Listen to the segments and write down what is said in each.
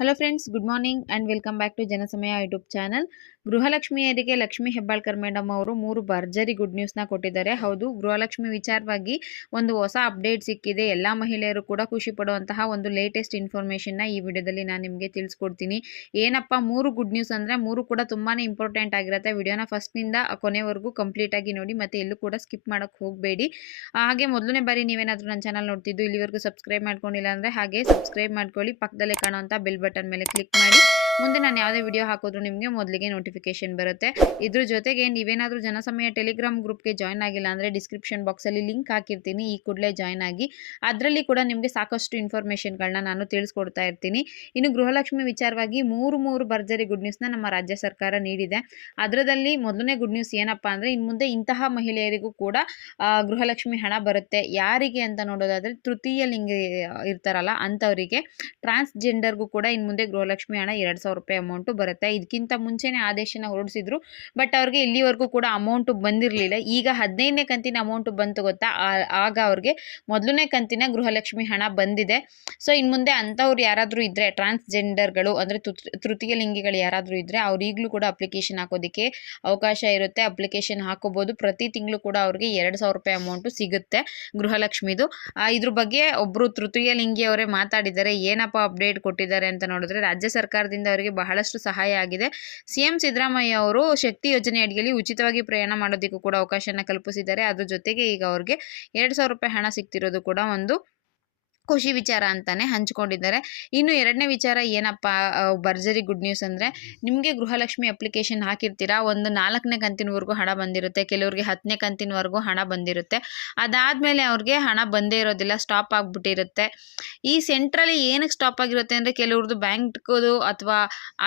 Hello friends, good morning and welcome back to Janasamaya YouTube channel. ಗೃಹಲಕ್ಷ್ಮಿಯರಿಗೆ Lakshmi Hebbalkar madam ಅವರು 3 ಭರ್ಜರಿ good ನ್ಯೂಸ್ನ ಕೊಟ್ಟಿದ್ದಾರೆ. ಹೌದು, ಗೃಹಲಕ್ಷ್ಮಿ ವಿಚಾರವಾಗಿ ಒಂದು ಹೊಸ ಅಪ್ಡೇಟ್ ಸಿಕ್ಕಿದೆ. ಎಲ್ಲ ಮಹಿಳೆಯರು ಕೂಡ ಖುಷಿ ಪಡುವಂತಹ ಒಂದು ಲೇಟೆಸ್ಟ್ ಇನ್ಫಾರ್ಮೇಷನ್ನ ಈ ವಿಡಿಯೋದಲ್ಲಿ ನಾನು ನಿಮಗೆ ತಿಳಿಸ್ಕೊಡ್ತೀನಿ. ಏನಪ್ಪ 3 ಗುಡ್ ನ್ಯೂಸ್ ಅಂದರೆ 3 ಕೂಡ ತುಂಬಾ ಇಂಪಾರ್ಟೆಂಟ್ ಆಗಿರುತ್ತೆ. ವಿಡಿಯೋನ ಫಸ್ಟ್ನಿಂದ ಕೊನೆವರೆಗೂ ಕಂಪ್ಲೀಟಾಗಿ ನೋಡಿ, ಮತ್ತು ಎಲ್ಲೂ ಕೂಡ ಸ್ಕಿಪ್ ಮಾಡೋಕ್ಕೆ ಹೋಗಬೇಡಿ. ಹಾಗೆ ಮೊದಲನೇ ಬಾರಿ ನೀವೇನಾದರೂ ನನ್ನ ಚಾನಲ್ ನೋಡ್ತಿದ್ದು ಇಲ್ಲಿವರೆಗೂ ಸಬ್ಸ್ಕ್ರೈಬ್ ಮಾಡ್ಕೊಂಡಿಲ್ಲ ಅಂದರೆ ಹಾಗೆ ಸಬ್ಸ್ಕ್ರೈಬ್ ಮಾಡ್ಕೊಳ್ಳಿ. ಪಕ್ಕದಲ್ಲೇ ಕಾಣುವಂಥ ಬೆಲ್ ಬಟನ್ ಮೇಲೆ ಕ್ಲಿಕ್ ಮಾಡಿ. ಮುಂದೆ ನಾನು ಯಾವುದೇ ವಿಡಿಯೋ ಹಾಕಿದ್ರು ನಿಮಗೆ ಮೊದಲಿಗೆ ನೋಟಿಫಿಕೇಶನ್ ಬರುತ್ತೆ. ಇದ್ರ ಜೊತೆಗೆ ನೀವೇನಾದರೂ ಜನಸಮಯ ಟೆಲಿಗ್ರಾಮ್ ಗ್ರೂಪ್ಗೆ ಜಾಯ್ನ್ ಆಗಿಲ್ಲ ಅಂದರೆ ಡಿಸ್ಕ್ರಿಪ್ಷನ್ ಬಾಕ್ಸಲ್ಲಿ ಲಿಂಕ್ ಹಾಕಿರ್ತೀನಿ, ಈ ಕೂಡಲೇ ಜಾಯ್ನ್ ಆಗಿ. ಅದರಲ್ಲಿ ಕೂಡ ನಿಮಗೆ ಸಾಕಷ್ಟು ಇನ್ಫಾರ್ಮೇಷನ್ಗಳನ್ನ ನಾನು ತಿಳಿಸ್ಕೊಡ್ತಾ ಇರ್ತೀನಿ. ಇನ್ನು ಗೃಹಲಕ್ಷ್ಮಿ ವಿಚಾರವಾಗಿ ಮೂರು ಭರ್ಜರಿ ಗುಡ್ ನ್ಯೂಸ್ನ ನಮ್ಮ ರಾಜ್ಯ ಸರ್ಕಾರ ನೀಡಿದೆ. ಅದರಲ್ಲಿ ಮೊದಲನೇ ಗುಡ್ ನ್ಯೂಸ್ ಏನಪ್ಪ ಅಂದರೆ, ಇನ್ನು ಮುಂದೆ ಇಂತಹ ಮಹಿಳೆಯರಿಗೂ ಕೂಡ ಗೃಹಲಕ್ಷ್ಮಿ ಹಣ ಬರುತ್ತೆ. ಯಾರಿಗೆ ಅಂತ ನೋಡೋದಾದರೆ, ತೃತೀಯ ಲಿಂಗ ಇರ್ತಾರಲ್ಲ ಅಂಥವರಿಗೆ, ಟ್ರಾನ್ಸ್ಜೆಂಡರ್ಗೂ ಕೂಡ ಇನ್ನು ಮುಂದೆ ಗೃಹಲಕ್ಷ್ಮಿ ಹಣ 2,000 ರೂಪಾಯಿ ಅಮೌಂಟು ಬರುತ್ತೆ. ಇದಕ್ಕಿಂತ ಮುಂಚೆನೇ ಆದೇಶನ ಹೊರಡಿಸಿದ್ರು, ಬಟ್ ಅವ್ರಿಗೆ ಇಲ್ಲಿವರೆಗೂ ಕೂಡ ಅಮೌಂಟು ಬಂದಿರಲಿಲ್ಲ. ಈಗ 15ನೇ ಕಂತಿನ ಅಮೌಂಟು ಬಂತು ಗೊತ್ತಾ, ಆಗ ಅವ್ರಿಗೆ ಮೊದಲನೇ ಕಂತಿನ ಗೃಹಲಕ್ಷ್ಮಿ ಹಣ ಬಂದಿದೆ. ಸೊ ಇನ್ನು ಮುಂದೆ ಅಂಥವ್ರು ಯಾರಾದರೂ ಇದ್ದರೆ, ಟ್ರಾನ್ಸ್ಜೆಂಡರ್ಗಳು ಅಂದರೆ ತೃತೀಯ ಲಿಂಗಿಗಳು ಯಾರಾದರೂ ಇದ್ದರೆ, ಅವ್ರು ಈಗಲೂ ಕೂಡ ಅಪ್ಲಿಕೇಶನ್ ಹಾಕೋದಕ್ಕೆ ಅವಕಾಶ ಇರುತ್ತೆ. ಅಪ್ಲಿಕೇಶನ್ ಹಾಕೋಬೋದು. ಪ್ರತಿ ತಿಂಗಳು ಕೂಡ ಅವ್ರಿಗೆ 2,000 ರೂಪಾಯಿ ಅಮೌಂಟು ಸಿಗುತ್ತೆ ಗೃಹಲಕ್ಷ್ಮಿದು. ಇದ್ರ ಬಗ್ಗೆ ಒಬ್ಬರು ತೃತೀಯ ಲಿಂಗಿಯವರೇ ಮಾತಾಡಿದ್ದಾರೆ. ಏನಪ್ಪ ಅಪ್ಡೇಟ್ ಕೊಟ್ಟಿದ್ದಾರೆ ಅಂತ ನೋಡಿದ್ರೆ, ರಾಜ್ಯ ಸರ್ಕಾರದಿಂದ ಅವರಿಗೆ ಬಹಳಷ್ಟು ಸಹಾಯ ಆಗಿದೆ. ಸಿಎಂ ಸಿದ್ದರಾಮಯ್ಯ ಅವರು ಶಕ್ತಿ ಯೋಜನೆ ಅಡಿಯಲ್ಲಿ ಉಚಿತವಾಗಿ ಪ್ರಯಾಣ ಮಾಡೋದಕ್ಕೂ ಕೂಡ ಅವಕಾಶನ ಕಲ್ಪಿಸಿದ್ದಾರೆ. ಅದ್ರ ಜೊತೆಗೆ ಈಗ ಅವ್ರಿಗೆ 2,000 ರೂಪಾಯಿ ಹಣ ಸಿಗ್ತಿರೋದು ಕೂಡ ಒಂದು ಖುಷಿ ವಿಚಾರ ಅಂತಾನೆ ಹಂಚ್ಕೊಂಡಿದ್ದಾರೆ. ಇನ್ನು ಎರಡನೇ ವಿಚಾರ ಏನಪ್ಪ ಭರ್ಜರಿ ಗುಡ್ ನ್ಯೂಸ್ ಅಂದರೆ, ನಿಮಗೆ ಗೃಹಲಕ್ಷ್ಮಿ ಅಪ್ಲಿಕೇಶನ್ ಹಾಕಿರ್ತೀರಾ, ಒಂದು 4ನೇ ಕಂತಿನವರೆಗೂ ಹಣ ಬಂದಿರುತ್ತೆ, ಕೆಲವರಿಗೆ 10ನೇ ಕಂತಿನವರೆಗೂ ಹಣ ಬಂದಿರುತ್ತೆ. ಅದಾದಮೇಲೆ ಅವ್ರಿಗೆ ಹಣ ಬಂದೇ ಇರೋದಿಲ್ಲ, ಸ್ಟಾಪ್ ಆಗಿಬಿಟ್ಟಿರುತ್ತೆ. ಈ ಸೆಂಟ್ರಲ್ಲಿ ಏನಕ್ಕೆ ಸ್ಟಾಪ್ ಆಗಿರುತ್ತೆ ಅಂದರೆ, ಕೆಲವ್ರದ್ದು ಬ್ಯಾಂಕ್ದು ಅಥವಾ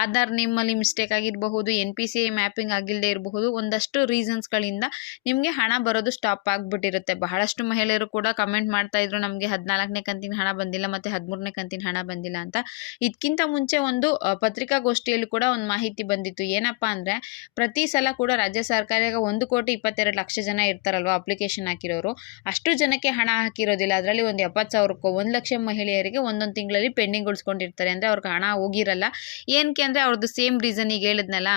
ಆಧಾರ್ ನೇಮಲ್ಲಿ ಮಿಸ್ಟೇಕ್ ಆಗಿರಬಹುದು, NPCI ಮ್ಯಾಪಿಂಗ್ ಆಗಿಲ್ಲದೆ ಇರಬಹುದು, ಒಂದಷ್ಟು ರೀಸನ್ಸ್ಗಳಿಂದ ನಿಮಗೆ ಹಣ ಬರೋದು ಸ್ಟಾಪ್ ಆಗಿಬಿಟ್ಟಿರುತ್ತೆ. ಬಹಳಷ್ಟು ಮಹಿಳೆಯರು ಕೂಡ ಕಮೆಂಟ್ ಮಾಡ್ತಾ ಇದ್ರು, ನಮಗೆ 14ನೇ ಕಂತಿನ ಹಣ ಬಂದಿಲ್ಲ ಮತ್ತು 13ನೇ ಕಂತಿನ ಹಣ ಬಂದಿಲ್ಲ ಅಂತ. ಇದಕ್ಕಿಂತ ಮುಂಚೆ ಒಂದು ಪತ್ರಿಕಾಗೋಷ್ಠಿಯಲ್ಲಿ ಕೂಡ ಒಂದು ಮಾಹಿತಿ ಬಂದಿತ್ತು. ಏನಪ್ಪ ಅಂದರೆ, ಪ್ರತಿ ಸಲ ಕೂಡ ರಾಜ್ಯ ಸರ್ಕಾರ ಈಗ 1,22,00,000 ಜನ ಇರ್ತಾರಲ್ವ ಅಪ್ಲಿಕೇಶನ್ ಹಾಕಿರೋರು, ಅಷ್ಟು ಜನಕ್ಕೆ ಹಣ ಹಾಕಿರೋದಿಲ್ಲ. ಅದರಲ್ಲಿ ಒಂದು 70,000ಕ್ಕೋ 1,00,000 ಮಹಿಳೆಯರಿಗೆ ಒಂದೊಂದು ತಿಂಗಳಲ್ಲಿ ಪೆಂಡಿಂಗ್ ಉಳಿಸ್ಕೊಂಡಿರ್ತಾರೆ. ಅಂದರೆ ಅವ್ರಿಗೆ ಹಣ ಹೋಗಿರಲ್ಲ. ಏನಕ್ಕೆ ಅಂದರೆ, ಅವ್ರದ್ದು ಸೇಮ್ ರೀಸನ್ ಈಗ ಹೇಳಿದ್ನಲ್ಲ,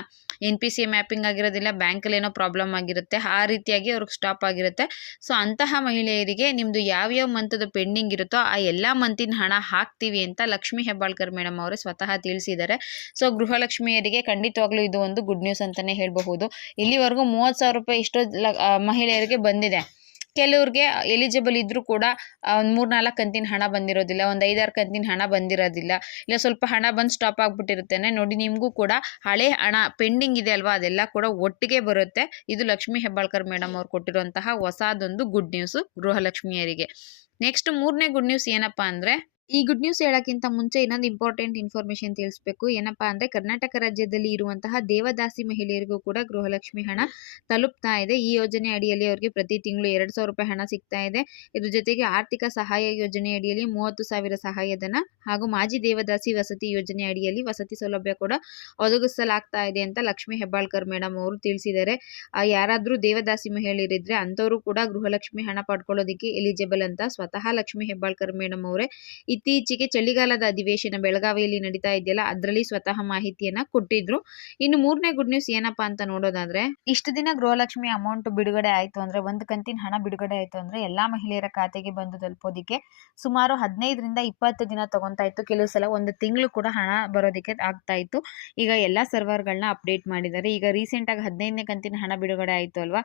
NPCI ಮ್ಯಾಪಿಂಗ್ ಆಗಿರೋದಿಲ್ಲ, ಬ್ಯಾಂಕಲ್ಲಿ ಏನೋ ಪ್ರಾಬ್ಲಮ್ ಆಗಿರುತ್ತೆ, ಆ ರೀತಿಯಾಗಿ ಅವ್ರಿಗೆ ಸ್ಟಾಪ್ ಆಗಿರುತ್ತೆ. ಸೊ ಅಂತಹ ಮಹಿಳೆಯರಿಗೆ ನಿಮ್ಮದು ಯಾವ್ಯಾವ ಮಂತದ್ದು ಪೆಂಡಿಂಗ್ ಇರುತ್ತೋ ಆ ಎಲ್ಲ ಮಂತಿನ ಹಣ ಹಾಕ್ತೀವಿ ಅಂತ ಲಕ್ಷ್ಮೀ ಹೆಬ್ಬಾಳ್ಕರ್ ಮೇಡಮ್ ಅವರೇ ಸ್ವತಃ ತಿಳಿಸಿದ್ದಾರೆ. ಸೊ ಗೃಹಲಕ್ಷ್ಮಿಯರಿಗೆ ಖಂಡಿತವಾಗ್ಲೂ ಇದು ಒಂದು ಗುಡ್ ನ್ಯೂಸ್ ಅಂತಲೇ ಹೇಳಬಹುದು. ಇಲ್ಲಿವರೆಗೂ 30,000 ರೂಪಾಯಿ ಇಷ್ಟೋ ಮಹಿಳೆಯರಿಗೆ ಬಂದಿದೆ. ಕೆಲವ್ರಿಗೆ ಎಲಿಜಿಬಲ್ ಇದ್ದರೂ ಕೂಡ ಒಂದು 3-4 ಕಂತಿನ ಹಣ ಬಂದಿರೋದಿಲ್ಲ, ಒಂದು 5-6 ಕಂತಿನ ಹಣ ಬಂದಿರೋದಿಲ್ಲ, ಇಲ್ಲ ಸ್ವಲ್ಪ ಹಣ ಬಂದು ಸ್ಟಾಪ್ ಆಗಿಬಿಟ್ಟಿರುತ್ತೇನೆ. ನೋಡಿ, ನಿಮಗೂ ಕೂಡ ಹಳೆ ಹಣ ಪೆಂಡಿಂಗ್ ಇದೆ ಅಲ್ವಾ, ಅದೆಲ್ಲ ಕೂಡ ಒಟ್ಟಿಗೆ ಬರುತ್ತೆ. ಇದು ಲಕ್ಷ್ಮೀ ಹೆಬ್ಬಾಳ್ಕರ್ ಮೇಡಮ್ ಅವ್ರು ಕೊಟ್ಟಿರುವಂತಹ ಹೊಸದೊಂದು ಗುಡ್ ನ್ಯೂಸು ಗೃಹಲಕ್ಷ್ಮಿಯರಿಗೆ. ನೆಕ್ಸ್ಟ್ 3ನೇ ಗುಡ್ ನ್ಯೂಸ್ ಏನಪ್ಪ ಅಂದರೆ, ಈ ಗುಡ್ ನ್ಯೂಸ್ ಹೇಳೋಕ್ಕಿಂತ ಮುಂಚೆ ಇನ್ನೊಂದು ಇಂಪಾರ್ಟೆಂಟ್ ಇನ್ಫಾರ್ಮೇಷನ್ ತಿಳಿಸ್ಬೇಕು. ಏನಪ್ಪ ಅಂದರೆ, ಕರ್ನಾಟಕ ರಾಜ್ಯದಲ್ಲಿ ಇರುವಂತಹ ದೇವದಾಸಿ ಮಹಿಳೆಯರಿಗೂ ಕೂಡ ಗೃಹಲಕ್ಷ್ಮಿ ಹಣ ತಲುಪ್ತಾ ಇದೆ. ಈ ಯೋಜನೆ ಅಡಿಯಲ್ಲಿ ಅವರಿಗೆ ಪ್ರತಿ ತಿಂಗಳು 2,000 ರೂಪಾಯಿ ಹಣ ಸಿಗ್ತಾ ಇದೆ. ಇದ್ರ ಜೊತೆಗೆ ಆರ್ಥಿಕ ಸಹಾಯ ಯೋಜನೆ ಅಡಿಯಲ್ಲಿ 30,000 ಸಹಾಯಧನ ಹಾಗೂ ಮಾಜಿ ದೇವದಾಸಿ ವಸತಿ ಯೋಜನೆ ಅಡಿಯಲ್ಲಿ ವಸತಿ ಸೌಲಭ್ಯ ಕೂಡ ಒದಗಿಸಲಾಗ್ತಾ ಇದೆ ಅಂತ ಲಕ್ಷ್ಮೀ ಹೆಬ್ಬಾಳ್ಕರ್ ಮೇಡಮ್ ಅವರು ತಿಳಿಸಿದ್ದಾರೆ. ಯಾರಾದರೂ ದೇವದಾಸಿ ಮಹಿಳೆಯರಿದ್ದರೆ ಅಂಥವರು ಕೂಡ ಗೃಹಲಕ್ಷ್ಮಿ ಹಣ ಪಡ್ಕೊಳ್ಳೋದಕ್ಕೆ ಎಲಿಜಿಬಲ್ ಅಂತ ಸ್ವತಃ ಲಕ್ಷ್ಮೀ ಹೆಬ್ಬಾಳ್ಕರ್ ಮೇಡಮ್ ಅವರೇ ಇತ್ತೀಚೆಗೆ ಚಳಿಗಾಲದ ಅಧಿವೇಶನ ಬೆಳಗಾವಿಯಲ್ಲಿ ನಡೀತಾ ಇದೆಯಲ್ಲ, ಅದರಲ್ಲಿ ಸ್ವತಃ ಮಾಹಿತಿಯನ್ನ ಕೊಟ್ಟಿದ್ರು. ಇನ್ನು 3ನೇ ಗುಡ್ ನ್ಯೂಸ್ ಏನಪ್ಪಾ ಅಂತ ನೋಡೋದಾದ್ರೆ, ಇಷ್ಟು ದಿನ ಗೃಹಲಕ್ಷ್ಮಿ ಅಮೌಂಟ್ ಬಿಡುಗಡೆ ಆಯಿತು ಅಂದರೆ, ಒಂದು ಕಂತಿನ ಹಣ ಬಿಡುಗಡೆ ಆಯಿತು ಅಂದರೆ ಎಲ್ಲಾ ಮಹಿಳೆಯರ ಖಾತೆಗೆ ಬಂದು ತಲುಪೋದಿಕ್ಕೆ ಸುಮಾರು 15ರಿಂದ 20 ದಿನ ತಗೊಂತಾ ಇತ್ತು. ಕೆಲವು ಸಲ ಒಂದು ತಿಂಗಳು ಕೂಡ ಹಣ ಬರೋದಕ್ಕೆ ಆಗ್ತಾ ಇತ್ತು. ಈಗ ಎಲ್ಲ ಸರ್ವರ್ಗಳನ್ನ ಅಪ್ಡೇಟ್ ಮಾಡಿದ್ದಾರೆ. ಈಗ ರೀಸೆಂಟಾಗಿ 15ನೇ ಕಂತಿನ ಹಣ ಬಿಡುಗಡೆ ಆಯಿತು ಅಲ್ವಾ,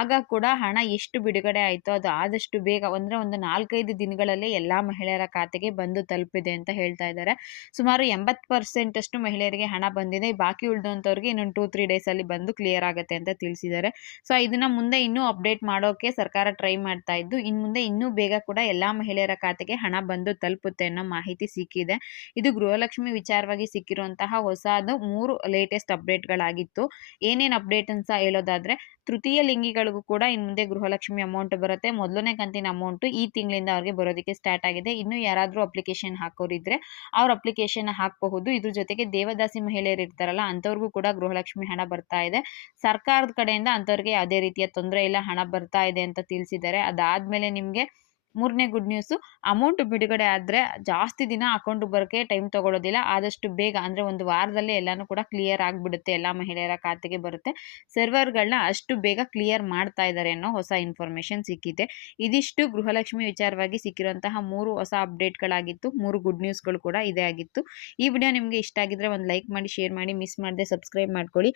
ಆಗ ಕೂಡ ಹಣ ಎಷ್ಟು ಬಿಡುಗಡೆ ಆಯಿತು ಅದು ಆದಷ್ಟು ಬೇಗ ಅಂದರೆ ಒಂದು 4-5 ದಿನಗಳಲ್ಲೇ ಎಲ್ಲ ಮಹಿಳೆಯರ ಖಾತೆಗೆ ಬಂದು ತಲುಪಿದೆ ಅಂತ ಹೇಳ್ತಾ ಇದ್ದಾರೆ. ಸುಮಾರು 80% ಅಷ್ಟು ಮಹಿಳೆಯರಿಗೆ ಹಣ ಬಂದಿದೆ. ಬಾಕಿ ಉಳಿದಂಥವ್ರಿಗೆ ಇನ್ನೊಂದು 2-3 ಡೇಸಲ್ಲಿ ಬಂದು ಕ್ಲಿಯರ್ ಆಗುತ್ತೆ ಅಂತ ತಿಳಿಸಿದ್ದಾರೆ. ಸೊ ಇದನ್ನ ಮುಂದೆ ಇನ್ನೂ ಅಪ್ಡೇಟ್ ಮಾಡೋಕೆ ಸರ್ಕಾರ ಟ್ರೈ ಮಾಡ್ತಾ ಇದ್ದು, ಇನ್ನು ಮುಂದೆ ಇನ್ನೂ ಬೇಗ ಕೂಡ ಎಲ್ಲಾ ಮಹಿಳೆಯರ ಖಾತೆಗೆ ಹಣ ಬಂದು ತಲುಪುತ್ತೆ ಅನ್ನೋ ಮಾಹಿತಿ ಸಿಕ್ಕಿದೆ. ಇದು ಗೃಹಲಕ್ಷ್ಮಿ ವಿಚಾರವಾಗಿ ಸಿಕ್ಕಿರುವಂತಹ ಹೊಸದು 3 ಲೇಟೆಸ್ಟ್ ಅಪ್ಡೇಟ್ಗಳಾಗಿತ್ತು. ಏನೇನು ಅಪ್ಡೇಟ್ ಅಂತ ಹೇಳೋದಾದ್ರೆ, ತೃತೀಯ ಲಿಂಗಿಗಳಿಗೂ ಕೂಡ ಇನ್ನು ಮುಂದೆ ಗೃಹಲಕ್ಷ್ಮಿ ಅಮೌಂಟ್ ಬರುತ್ತೆ. ಮೊದಲನೇ ಕಂತಿನ ಅಮೌಂಟು ಈ ತಿಂಗಳಿಂದ ಅವ್ರಿಗೆ ಬರೋದಕ್ಕೆ ಸ್ಟಾರ್ಟ್ ಆಗಿದೆ. ಇನ್ನು ಯಾರಾದರೂ ಅಪ್ಲಿಕೇಶನ್ ಹಾಕೋರಿದ್ರೆ ಅವ್ರ ಅಪ್ಲಿಕೇಶನ್ ಹಾಕಬಹುದು. ಇದ್ರ ಜೊತೆಗೆ ದೇವದಾಸಿ ಮಹಿಳೆಯರು ಇರ್ತಾರಲ್ಲ ಅಂಥವ್ರಿಗೂ ಕೂಡ ಗೃಹಲಕ್ಷ್ಮಿ ಹಣ ಬರ್ತಾ ಇದೆ. ಸರ್ಕಾರದ ಕಡೆಯಿಂದ ಅಂಥವ್ರಿಗೆ ಯಾವುದೇ ರೀತಿಯ ತೊಂದರೆ ಇಲ್ಲ, ಹಣ ಬರ್ತಾ ಇದೆ ಅಂತ ತಿಳಿಸಿದ್ದಾರೆ. ಅದಾದಮೇಲೆ ನಿಮಗೆ ಮೂರನೇ ಗುಡ್ ನ್ಯೂಸು, ಅಮೌಂಟ್ ಬಿಡುಗಡೆ ಆದರೆ ಜಾಸ್ತಿ ದಿನ ಅಕೌಂಟಿಗೆ ಬರೋಕ್ಕೆ ಟೈಮ್ ತೊಗೊಳ್ಳೋದಿಲ್ಲ. ಆದಷ್ಟು ಬೇಗ ಅಂದರೆ ಒಂದು ವಾರದಲ್ಲೇ ಎಲ್ಲನೂ ಕೂಡ ಕ್ಲಿಯರ್ ಆಗಿಬಿಡುತ್ತೆ, ಎಲ್ಲ ಮಹಿಳೆಯರ ಖಾತೆಗೆ ಬರುತ್ತೆ. ಸರ್ವರ್ಗಳನ್ನ ಅಷ್ಟು ಬೇಗ ಕ್ಲಿಯರ್ ಮಾಡ್ತಾ ಇದ್ದಾರೆ ಅನ್ನೋ ಹೊಸ ಇನ್ಫಾರ್ಮೇಷನ್ ಸಿಕ್ಕಿದೆ. ಇದಿಷ್ಟು ಗೃಹಲಕ್ಷ್ಮಿ ವಿಚಾರವಾಗಿ ಸಿಕ್ಕಿರುವಂತಹ 3 ಹೊಸ ಅಪ್ಡೇಟ್ಗಳಾಗಿತ್ತು. 3 ಗುಡ್ ನ್ಯೂಸ್ಗಳು ಕೂಡ ಇದೇ ಆಗಿತ್ತು. ಈ ವಿಡಿಯೋ ನಿಮಗೆ ಇಷ್ಟ ಆಗಿದ್ರೆ ಒಂದು ಲೈಕ್ ಮಾಡಿ, ಶೇರ್ ಮಾಡಿ, ಮಿಸ್ ಮಾಡದೆ ಸಬ್ಸ್ಕ್ರೈಬ್ ಮಾಡ್ಕೊಳ್ಳಿ.